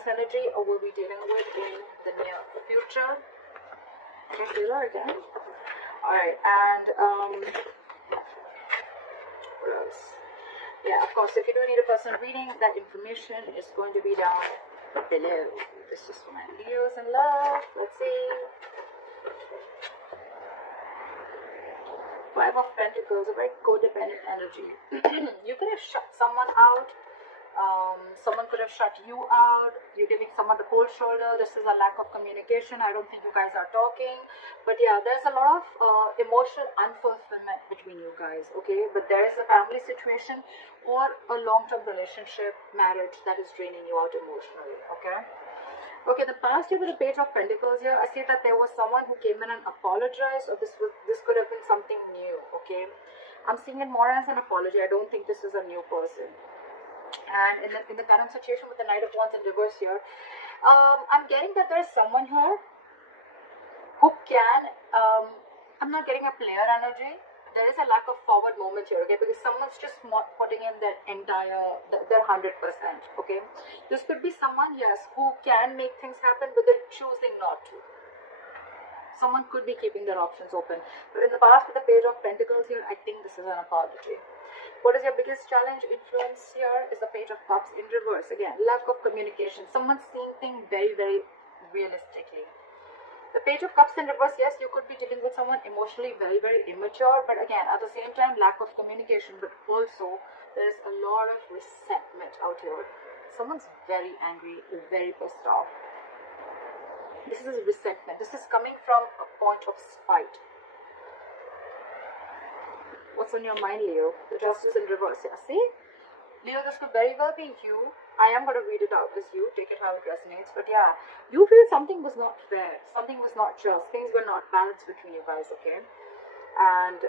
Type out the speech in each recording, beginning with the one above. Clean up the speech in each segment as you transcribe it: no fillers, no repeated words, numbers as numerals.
this energy or will be dealing with in the near future. Okay, feeler again. Alright, and what else? Yeah, of course, if you do need a personal reading, that information is going to be down below. This is for my Leos in love. Let's see. Five of Pentacles, a very codependent energy. You could have shut someone out. Someone could have shut you out. You're giving someone the cold shoulder. This is a lack of communication. I don't think you guys are talking. But yeah, there's a lot of emotional unfulfillment between you guys, okay? But there is a family situation or a long-term relationship, marriage that is draining you out emotionally, okay? Okay, the past year with the Page of Pentacles here, I see that there was someone who came in and apologized, or this could have been something new, okay? I'm seeing it more as an apology. I don't think this is a new person. And in the current situation with the Knight of Wands in reverse here, I'm getting that there's someone here who can, I'm not getting a player energy. There is a lack of forward moment here, okay, because someone's just putting in their entire, their 100%, okay. This could be someone, yes, who can make things happen, but they're choosing not to. Someone could be keeping their options open. But in the past with the Page of Pentacles here, I think this is an apology. What is your biggest challenge? Influence here is the Page of Cups in reverse. Again, lack of communication. Someone's seeing things very, very realistically. The Page of Cups in reverse, yes, you could be dealing with someone emotionally very, very immature. But again, at the same time, lack of communication. But also, there's a lot of resentment out here. Someone's very angry, very pissed off. This is resentment. This is coming from a point of spite. What's on your mind, Leo? The Justice in reverse. Yeah, see? Leo, this could very well be you. I am going to read it out as you. Take it how it resonates. But yeah, you feel something was not fair. Something was not just. Things were not balanced between you guys, okay? And,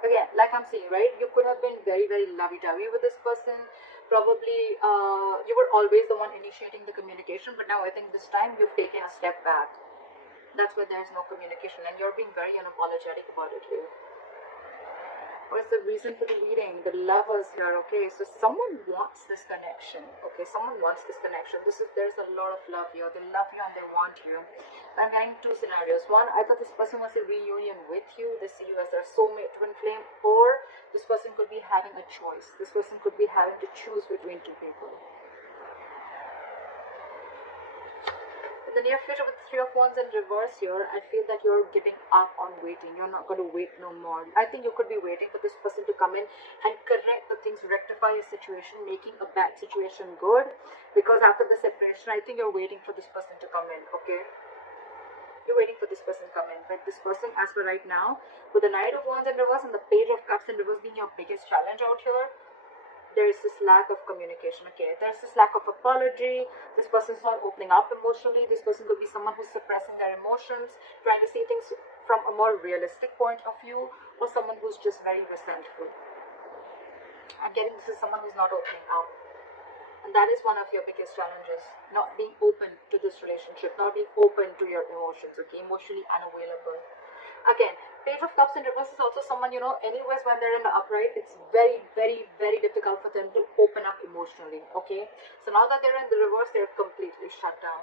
again, like I'm saying, right? You could have been very, very lovey-dovey with this person. Probably, you were always the one initiating the communication. But now I think this time you've taken a step back. That's where there's no communication. And you're being very unapologetic about it, Leo. What is the reason for the reading? The Lovers here, okay? So someone wants this connection, okay? Someone wants this connection. There's a lot of love here. They love you and they want you. I'm getting two scenarios. One, I thought this person wants a reunion with you. They see you as their soulmate, twin flame. Or this person could be having a choice. This person could be having to choose between two people. In the near future with the Three of Wands in reverse here, I feel that you're giving up on waiting. You're not going to wait no more. I think you could be waiting for this person to come in and correct the things, rectify your situation, making a bad situation good. Because after the separation, I think you're waiting for this person to come in, okay? You're waiting for this person to come in. But this person, as for right now, with the Knight of Wands in reverse and the Page of Cups in reverse being your biggest challenge out here, there is this lack of communication, okay? There's this lack of apology. This person's not opening up emotionally. This person could be someone who's suppressing their emotions, trying to see things from a more realistic point of view, or someone who's just very resentful. I'm getting this is someone who's not opening up. And that is one of your biggest challenges. Not being open to this relationship, not being open to your emotions, okay? Emotionally unavailable. Again, Page of Cups in reverse is also someone, you know, anyways when they're in the upright, it's very, very, very difficult for them to open up emotionally, okay? So now that they're in the reverse, they're completely shut down.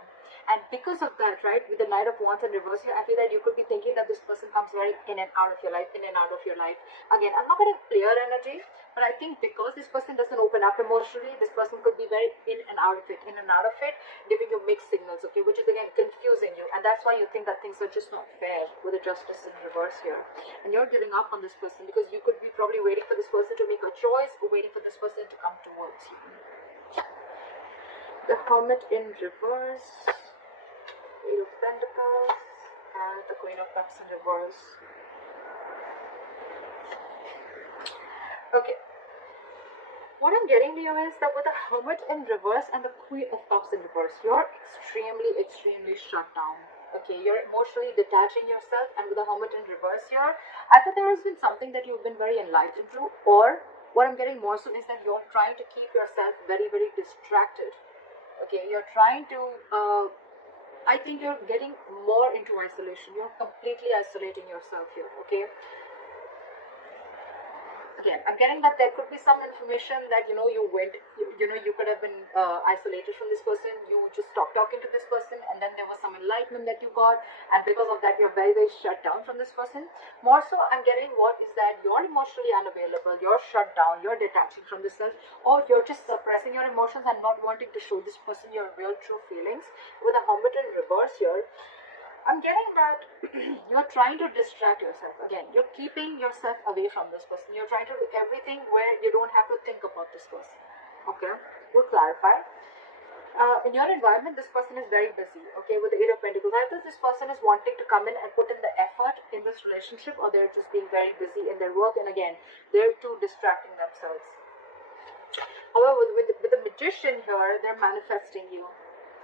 And because of that, right, with the Knight of Wands in reverse here, I feel that you could be thinking that this person comes very in and out of your life, in and out of your life. Again, I'm not getting clear energy, but I think because this person doesn't open up emotionally, this person could be very in and out of it, giving you mixed signals, okay, which is again confusing you. And that's why you think that things are just not fair with the Justice in reverse here. And you're giving up on this person because you could be probably waiting for this person to make a choice or waiting for this person to come towards you. The Hermit in reverse, Eight of Pentacles, and the Queen of Cups in reverse. Okay. What I'm getting, Leo, is that with the Hermit in reverse and the Queen of Cups in reverse, you're extremely, extremely shut down. Okay, you're emotionally detaching yourself, and with the Hermit in reverse here, I thought there has been something that you've been very enlightened to, or what I'm getting more so is that you're trying to keep yourself very, very distracted. Okay, you're trying to, I think you're getting more into isolation. You're completely isolating yourself here, okay? Again, I'm getting that there could be some information that you could have been isolated from this person. You just stopped talking to this person, and then there was some enlightenment that you got, and because of that you're very, very shut down from this person. More so, I'm getting what is that you're emotionally unavailable, you're shut down, you're detaching from this self, or you're just suppressing your emotions and not wanting to show this person your real true feelings. With a hermit in reverse here, I'm getting that you're trying to distract yourself. Again, you're keeping yourself away from this person. You're trying to do everything where you don't have to think about this person. Okay, we'll clarify. In your environment, this person is very busy. Okay, with the Eight of Pentacles, either this person is wanting to come in and put in the effort in this relationship, or they're just being very busy in their work, and again, they're too distracting themselves. However, with the Magician here, they're manifesting you.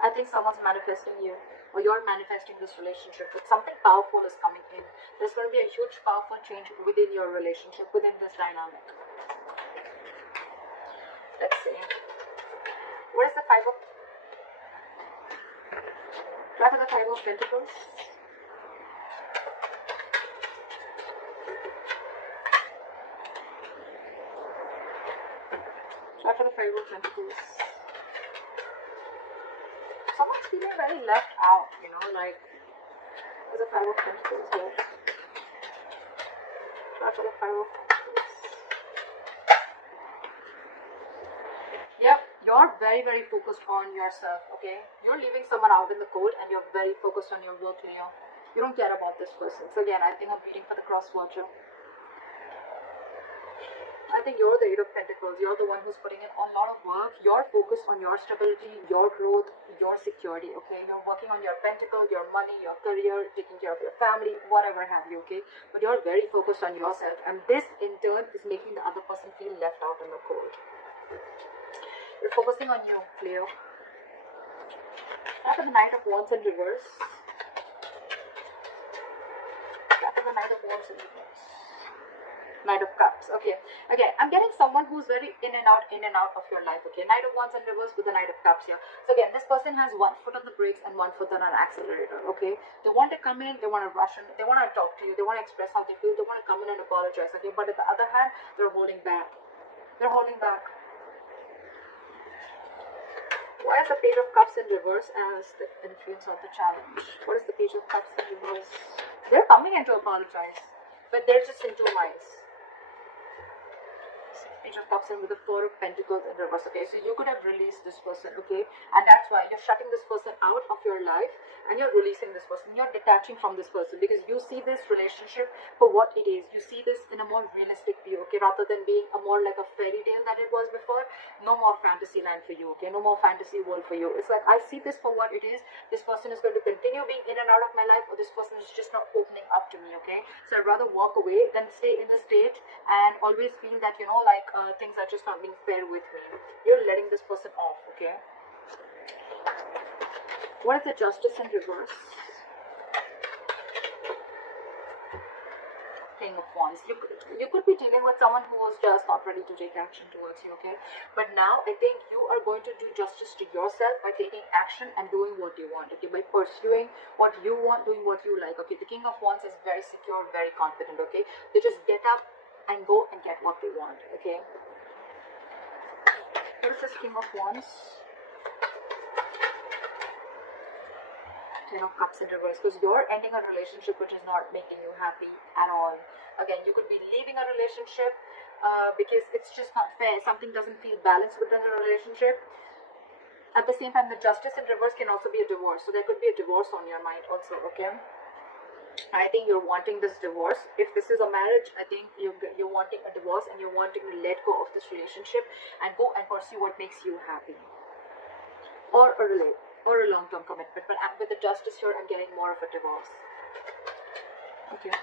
I think someone's manifesting you, or you're manifesting this relationship, but something powerful is coming in. There's going to be a huge powerful change within your relationship, within this dynamic. Let's see. What is the Five of Pentacles? Try for the Five of Pentacles. Someone's feeling very left out, like there's a Five of Pentacles here. Try for the Five of Pentacles. Yep, you're very, very focused on yourself, okay? You're leaving someone out in the cold and you're very focused on your work, Leo. You don't care about this person. So again, I think I'm reading for the cross watcher. I think you're the Eight of Pentacles. You're the one who's putting in a lot of work. You're focused on your stability, your growth, your security, okay? You're working on your pentacle, your money, your career, taking care of your family, whatever have you, okay? But you're very focused on yourself, and this in turn is making the other person feel left out in the cold. You're focusing on you, Leo. After the Knight of Wands in reverse. After the Knight of Wands in reverse. Knight of Cups. Okay. Again, I'm getting someone who's very in and out of your life. Okay. Knight of Wands in reverse with the Knight of Cups here. So again, this person has one foot on the brakes and one foot on an accelerator. Okay. They want to come in, they want to rush in, they want to talk to you, they want to express how they feel, they want to come in and apologize. Okay. But on the other hand, they're holding back. They're holding back. Why is the Page of Cups in reverse as the influence of the challenge? What is the Page of Cups in reverse? They're coming in to apologize, but they're just in two minds. Page of Cups in with the Four of Pentacles in reverse. Okay, so you could have released this person, okay, and that's why you're shutting this person out of your life and you're releasing this person. You're detaching from this person because you see this relationship for what it is. You see this in a more realistic view, okay, rather than being a more like a fairy tale that it was before. No more fantasy land for you, okay, no more fantasy world for you. It's like, I see this for what it is. This person is going to continue being in and out of my life, or this person is just not opening up to me, okay. So I'd rather walk away than stay in the state and always feel that, things are just not being fair with me. You're letting this person off, okay? What is the Justice in reverse? King of Wands. You could be dealing with someone who was just not ready to take action towards you, okay? But now I think you are going to do justice to yourself by taking action and doing what you want, okay? By pursuing what you want, doing what you like, okay? The King of Wands is very secure, very confident, okay? They just get up and go and get what they want, okay? What is this King of Wands? Ten of Cups in reverse, because you're ending a relationship which is not making you happy at all. Again, you could be leaving a relationship because it's just not fair. Something doesn't feel balanced within the relationship. At the same time, the Justice in reverse can also be a divorce. So there could be a divorce on your mind also, okay? I think you're wanting this divorce. If this is a marriage, I think you're wanting a divorce and you're wanting to let go of this relationship and go and pursue what makes you happy, or a long-term commitment. But with the Justice here, I'm getting more of a divorce. Okay.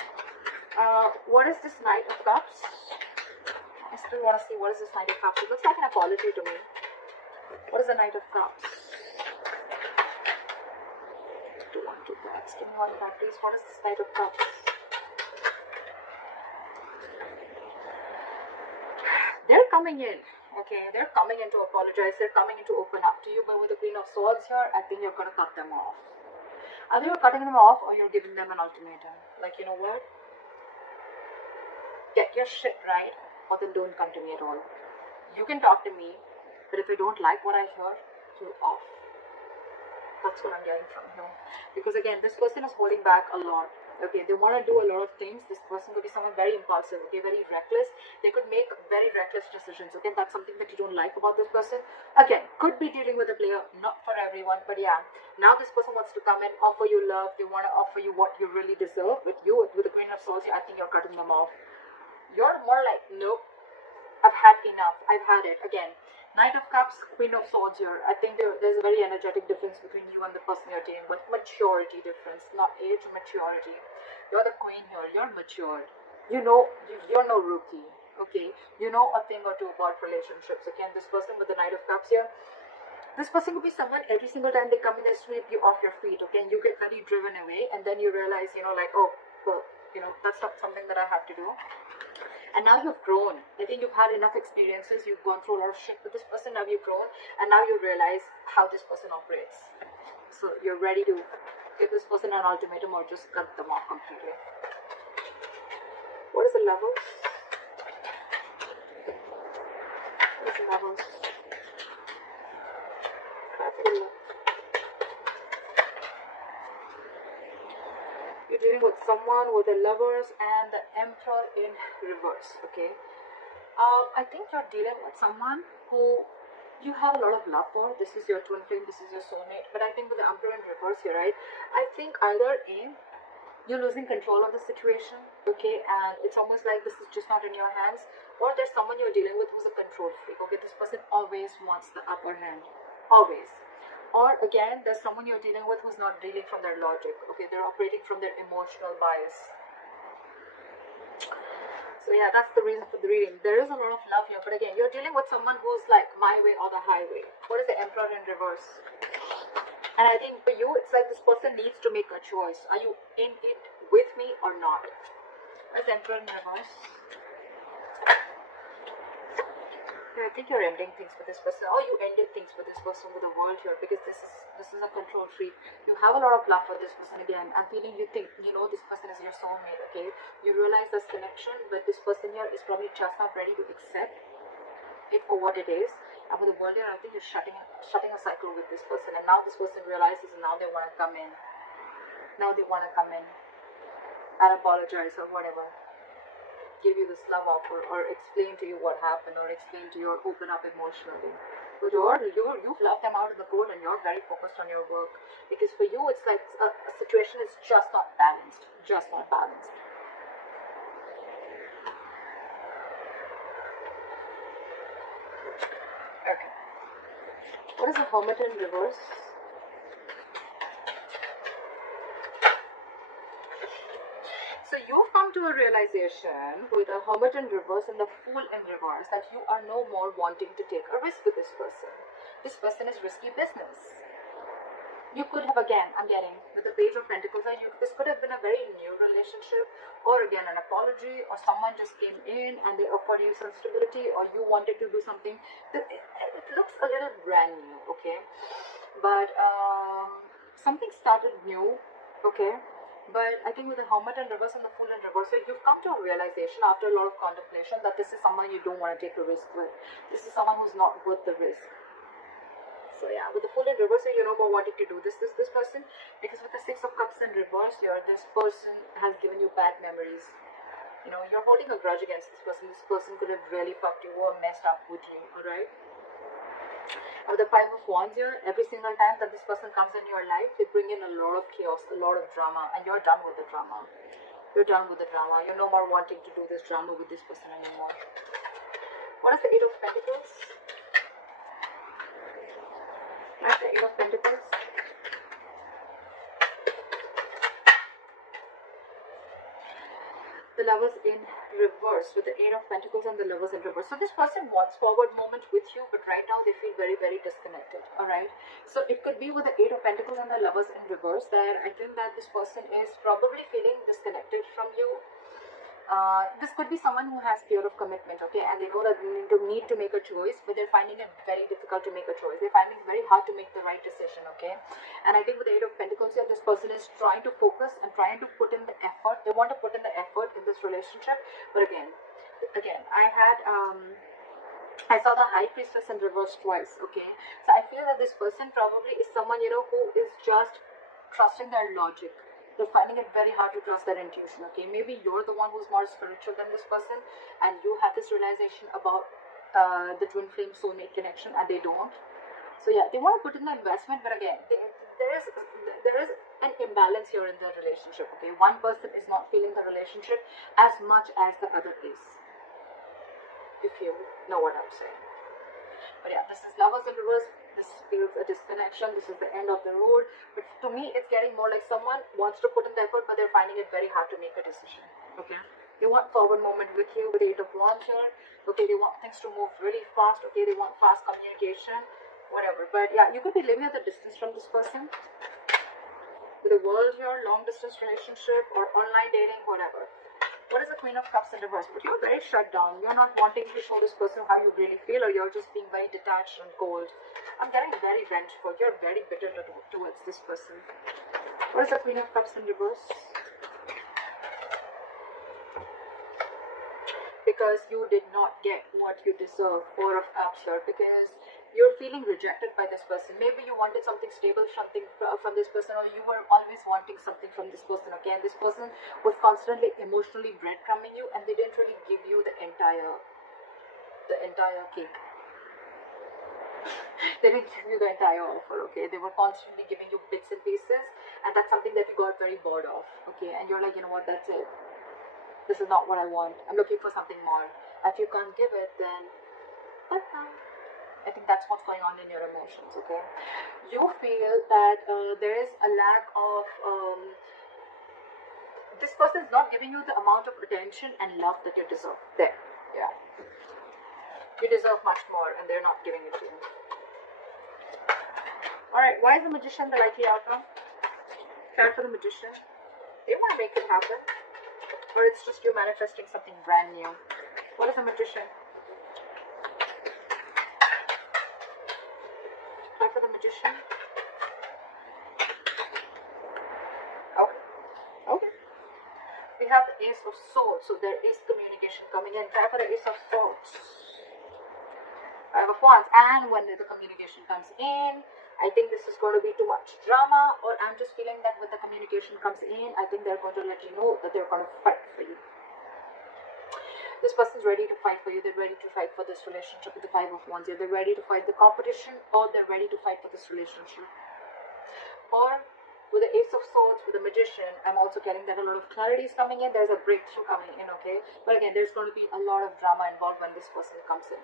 What is this Knight of Cups? I still want to see what is this Knight of Cups. It looks like an apology to me. What is the Knight of Cups? Two cards. Give me one card, please. What is this Knight of Cups? They're coming in, okay? They're coming in to apologize. They're coming in to open up to you. But with the Queen of Swords here, I think you're going to cut them off. Either you're cutting them off or you're giving them an ultimatum. Like, you know what? Get your shit right or then don't come to me at all. You can talk to me, but if you don't like what I hear, you're off. That's what I'm getting from here. Because again, this person is holding back a lot. Okay, they want to do a lot of things. This person could be someone very impulsive, okay, very reckless. They could make very reckless decisions. Okay, that's something that you don't like about this person. Again, could be dealing with a player, not for everyone, but yeah. Now this person wants to come and offer you love. They want to offer you what you really deserve. With you, with the Queen of Swords, I think you're cutting them off. You're more like, nope, I've had enough. I've had it. Again, Knight of Cups, Queen of Swords here. I think there's a very energetic difference between you and the person you're dealing with. Maturity difference, not age, maturity. You're the queen here. You're matured. You know, you're no rookie. Okay, you know a thing or two about relationships. Okay, and this person with the Knight of Cups here, this person could be someone every single time they come in, they sweep you off your feet. Okay, and you get very driven away, and then you realize, like, oh, well, that's not something that I have to do. And now you've grown. I think you've had enough experiences. You've gone through a lot of shit with this person. Now you've grown. And now you realize how this person operates. So you're ready to give this person an ultimatum or just cut them off completely. What is the levels? What is the levels? You're dealing with someone with the Lovers and the Emperor in reverse, okay? I think you're dealing with someone who you have a lot of love for. This is your twin flame, this is your soulmate. But I think with the Emperor in reverse here, right? I think either A, you're losing control of the situation, okay? And it's almost like this is just not in your hands. Or there's someone you're dealing with who's a control freak, okay? This person always wants the upper hand. Always. Or again, there's someone you're dealing with who's not dealing from their logic. Okay, they're operating from their emotional bias. So yeah, that's the reason for the reading. There is a lot of love here, but again, you're dealing with someone who's like my way or the highway. What is the Emperor in reverse? And I think for you, it's like this person needs to make a choice. Are you in it with me or not? What is the Emperor in reverse? I think you're ending things with this person, or you ended things with this person with the World here, because this is a control freak. You have a lot of love for this person. Again, I'm feeling you think this person is your soulmate. Okay, you realize this connection, but this person here is probably just not ready to accept it for what it is. And with the World here, I think you're shutting a cycle with this person, and now this person realizes, and now they want to come in. Now they want to come in and apologize or whatever. Give you this love offer, or explain to you what happened, or explain to you, or open up emotionally. But you've left them out of the cold, and you're very focused on your work, because for you it's like a situation is just not balanced. Okay. What is the Hermit in reverse? So you've come to a realization with a Hermit in reverse and the Fool in reverse that you are no more wanting to take a risk with this person. This person is risky business. You could have, again, I'm getting, with the Page of Pentacles, this could have been a very new relationship, or again, an apology, or someone just came in and they offered you some stability, or you wanted to do something. It looks a little brand new, okay? But something started new, okay? But I think with the Hermit in reverse and the Fool in reverse, so you've come to a realization after a lot of contemplation that this is someone you don't want to take a risk with. This is someone who's not worth the risk. So yeah, with the Fool in reverse, you know about wanting to do this person, because with the Six of Cups in reverse here, this person has given you bad memories. You're holding a grudge against this person. This person could have really fucked you or messed up with you, alright? With the Five of Wands here, every single time that this person comes in your life, they bring in a lot of chaos, a lot of drama, and you're done with the drama. You're no more wanting to do this drama with this person anymore. What is the Eight of Pentacles? What's the Eight of Pentacles? The Lovers in reverse, with the Eight of Pentacles and the Lovers in reverse. So this person wants forward moment with you, but right now they feel very, very disconnected. Alright, so it could be with the Eight of Pentacles and the Lovers in reverse that I think that this person is probably feeling disconnected from you. This could be someone who has fear of commitment, okay, and they know that they need to make a choice, but they're finding it very difficult to make a choice. They're finding it very hard to make the right decision, okay. And I think with the Eight of Pentacles here, this person is trying to focus and trying to put in the effort. They want to put in the effort in this relationship, but again, I saw the High Priestess in reverse twice, okay. So I feel that this person probably is someone, you know, who is just trusting their logic. They're finding it very hard to trust their intuition, okay. Maybe you're the one who's more spiritual than this person, and you have this realization about the twin flame soulmate connection, and they don't. So yeah, they want to put in the investment, but again, there is an imbalance here in the relationship, okay. One person is not feeling the relationship as much as the other is, if you know what I'm saying. But yeah, this is Lovers in reverse. This feels a disconnection. This is the end of the road. But to me, it's getting more like someone wants to put in the effort, but they're finding it very hard to make a decision. Okay? They want forward movement with you with the Eight of Wands here. Okay, they want things to move really fast. Okay, they want fast communication, whatever. But yeah, you could be living at a distance from this person. With the World here, long distance relationship or online dating, whatever. What is the Queen of Cups in reverse? But you're very shut down. You're not wanting to show this person how you really feel, or you're just being very detached and cold. I'm getting very vengeful. You're very bitter towards this person. What is the Queen of Cups in reverse? Because you did not get what you deserve. Four of Cups here. Because you're feeling rejected by this person. Maybe you wanted something stable, something from this person, or you were always wanting something from this person. Okay, and this person was constantly emotionally breadcrumbing you, and they didn't really give you the entire cake. They didn't give you the entire offer. Okay, they were constantly giving you bits and pieces, and that's something that you got very bored of. Okay, and you're like, you know what? That's it. This is not what I want. I'm looking for something more. If you can't give it, then bye-bye. I think that's what's going on in your emotions, okay? You feel that there is a lack of, this person is not giving you the amount of attention and love that you deserve. There, yeah. You deserve much more and they're not giving it to you. Alright, why is the Magician the likely outcome? Card for the Magician. They want to make it happen. Or it's just you manifesting something brand new. What is the Magician? For the Magician. Okay. We have the Ace of Swords, so there is communication coming in. Try for the Ace of Swords. Five of Wands, and when the communication comes in, I think this is going to be too much drama, or I'm just feeling that when the communication comes in, I think they're going to let you know that they're going to fight for you. This person's ready to fight for you. They're ready to fight for this relationship with the Five of Wands. They're ready to fight the competition, or they're ready to fight for this relationship. Or with the Ace of Swords, with the Magician, I'm also getting that a lot of clarity is coming in. There's a breakthrough coming in, okay? But again, there's going to be a lot of drama involved when this person comes in.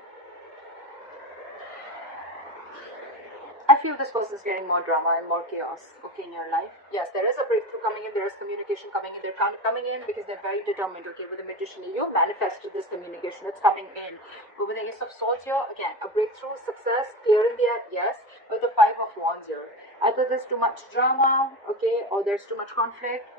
I feel this person is getting more drama and more chaos, okay, in your life. Yes, there is a breakthrough coming in, there is communication coming in. They're coming in because they're very determined, okay. With the Magician, you manifested this communication, it's coming in. But with the Ace of Swords here, again, a breakthrough, success, clearing the air, yes. With the Five of Wands here, either there's too much drama, okay, or there's too much conflict.